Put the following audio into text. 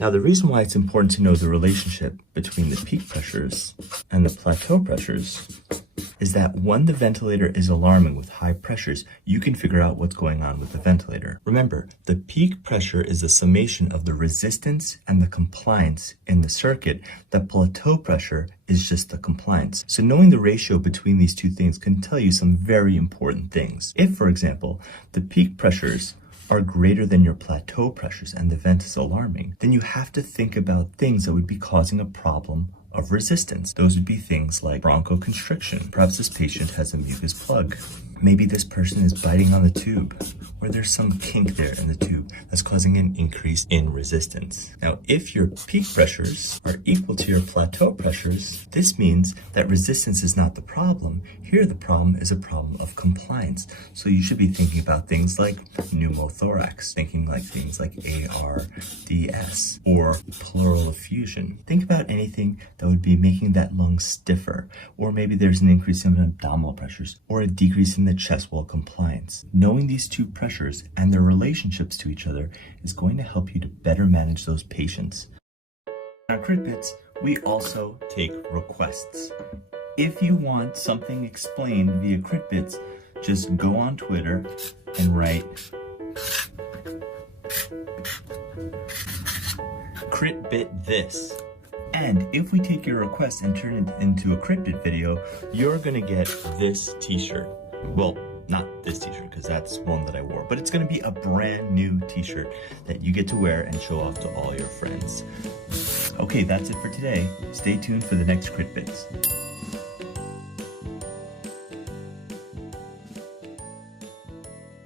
Now, the reason why it's important to know the relationship between the peak pressures and the plateau pressures is that when the ventilator is alarming with high pressures, you can figure out what's going on with the ventilator. Remember, the peak pressure is the summation of the resistance and the compliance in the circuit. The plateau pressure is just the compliance. So knowing the ratio between these two things can tell you some very important things. If, for example, the peak pressures are greater than your plateau pressures and the vent is alarming, then you have to think about things that would be causing a problem of resistance. Those would be things like bronchoconstriction. Perhaps this patient has a mucus plug. Maybe this person is biting on the tube, or there's some kink there in the tube that's causing an increase in resistance. Now, if your peak pressures are equal to your plateau pressures, this means that resistance is not the problem. Here, the problem is a problem of compliance. So you should be thinking about things like pneumothorax, thinking like things like ARDS or pleural effusion. Think about anything that would be making that lung stiffer, or maybe there's an increase in abdominal pressures or a decrease in the chest wall compliance. Knowing these two pressures and their relationships to each other is going to help you to better manage those patients. In our Crit Bits, we also take requests. If you want something explained via Crit Bits, just go on Twitter and write Crit Bit this. And if we take your request and turn it into a Crit Bit video, you're gonna get this t-shirt. Well, not this t-shirt, because that's one that I wore, but it's gonna be a brand new t-shirt that you get to wear and show off to all your friends. Okay, that's it for today. Stay tuned for the next Crit Bits.